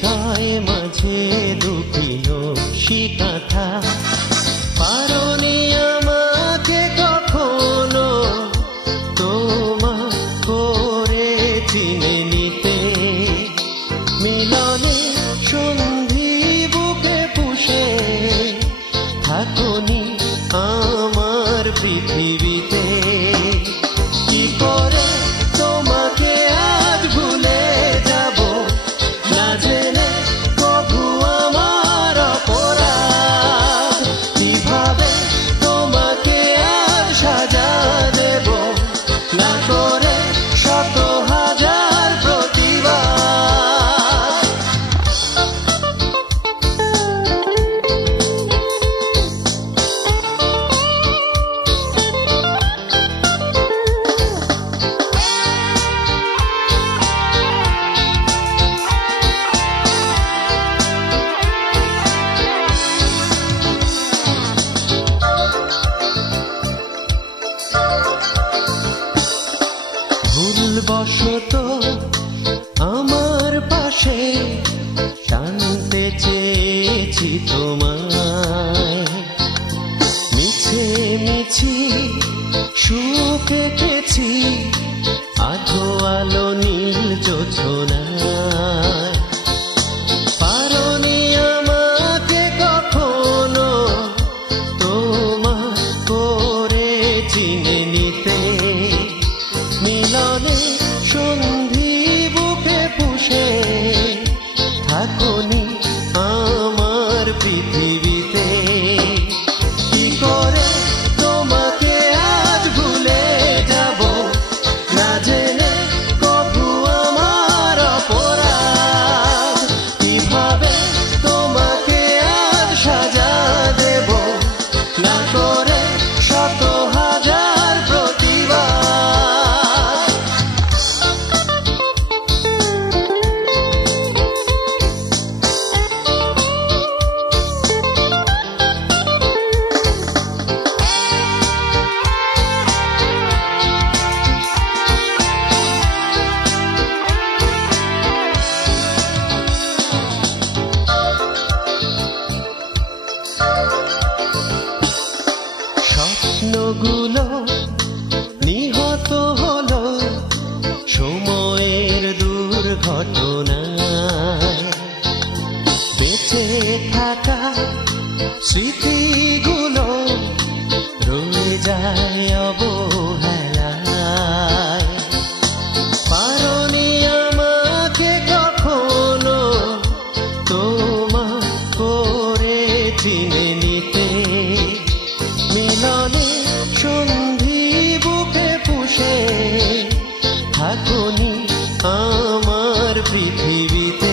হৃদয় মাঝে লুকিল শিকাথা পারনি আমাকে কখনো তোমার করে চিনে নিতে মিলনে সন্ধি বুকে পুষে থাকুনি আমার পৃথিবীতে কি করে তোমাকে আজ ভুলে যাব না জেনে কবু আমার অপরাধ কিভাবে তোমাকে আজ সাজা দেব না করে শত হাজার প্রতিবাদ ভুলবশত আমার পাশে টানতে চেয়েছি তোমায় মিছে মিছি সুখ এঁকেছি আধো আলো নীল জোছনায় পারনি আমাকে কখনো তোমার করে চিনে নিতে মিলনে সন্ধি বুকে পুষে থাকুনি আমার পৃথিবীতে কি করে তোমাকে আজ ভুলে যাব না জেনে কবু আমার অপরাধ কিভাবে তোমাকে আজ সাজা দেব না করে শত হাজার প্রতিবাদ স্বপ্নগুলো নিহত হলো সময়ের দুর্ঘটনায় বেঁচে থাকা স্মৃতিগুলো রয়ে যায় অবহেলায় পারনি আমাকে কখনো তোমার করে চিনে নিতে মিলনে সন্ধি বুকে পুষে থাকুনি আমার পৃথিবীতে